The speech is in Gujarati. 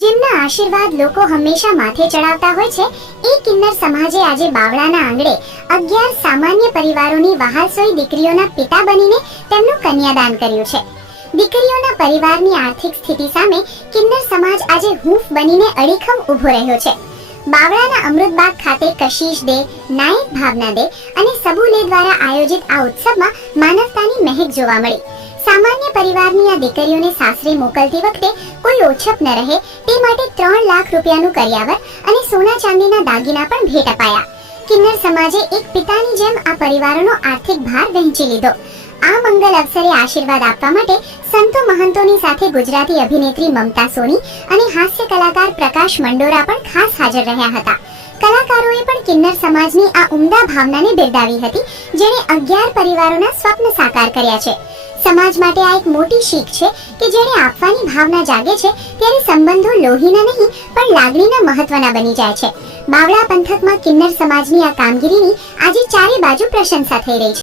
જેમના આશીર્વાદ લોકો હંમેશા માથે ચડાવતા હોય છે, એ કિન્નર સમાજે આજે બાવળાના આંગણે 11 સામાન્ય પરિવારોની વહાલસોઈ દીકરીઓના પિતા બનીને તેમનું કન્યાદાન કર્યું છે. દીકરીઓના પરિવારની આર્થિક સ્થિતિ સામે કિન્નર સમાજ આજે હૂંફ બનીને અડીખમ ઊભો રહ્યો છે. બાવળાના અમૃતબાગ ખાતે કશિશ દે, નાયક ભાવના દે અને સબુલે દ્વારા આયોજિત આ ઉત્સવમાં માનવતાની મહેક જોવા મળી. સામાન્ય પરિવારની આ દીકરીઓને સાસરે મોકલતી વખતે કોઈ ઓછપ ન રહે તે માટે 3 લાખ રૂપિયાનું કરિયાવર અને સોના ચાંદીના દાગીના પણ ભેટ અપાયા. કિન્નર સમાજે એક પિતાની જેમ આ પરિવારોનો આર્થિક ભાર વહેંચી લીધો. આ મંગલ અવસરે આશીર્વાદ આપવા માટે સંતો મહંતોની સાથે ગુજરાતી અભિનેત્રી મમતા સોની અને હાસ્ય કલાકાર પ્રકાશ મંડોરા પણ ખાસ હાજર રહ્યા હતા. કલાકારોએ પણ કિન્નર સમાજની આ ઉમદા ભાવનાને બિરદાવી હતી, જેણે 11 પરિવારોના સ્વપ્ન સાકાર કર્યા છે. સમાજ માટે આ એક મોટી શીખ છે કે જ્યારે આપવાની ભાવના જાગે છે ત્યારે સંબંધો લોહીના નહીં પણ લાગણીના મહત્વના બની જાય છે. બાવળા પંથકમાં કિન્નર સમાજની આ કામગીરીની આજે ચારે બાજુ પ્રશંસા થઈ રહી છે.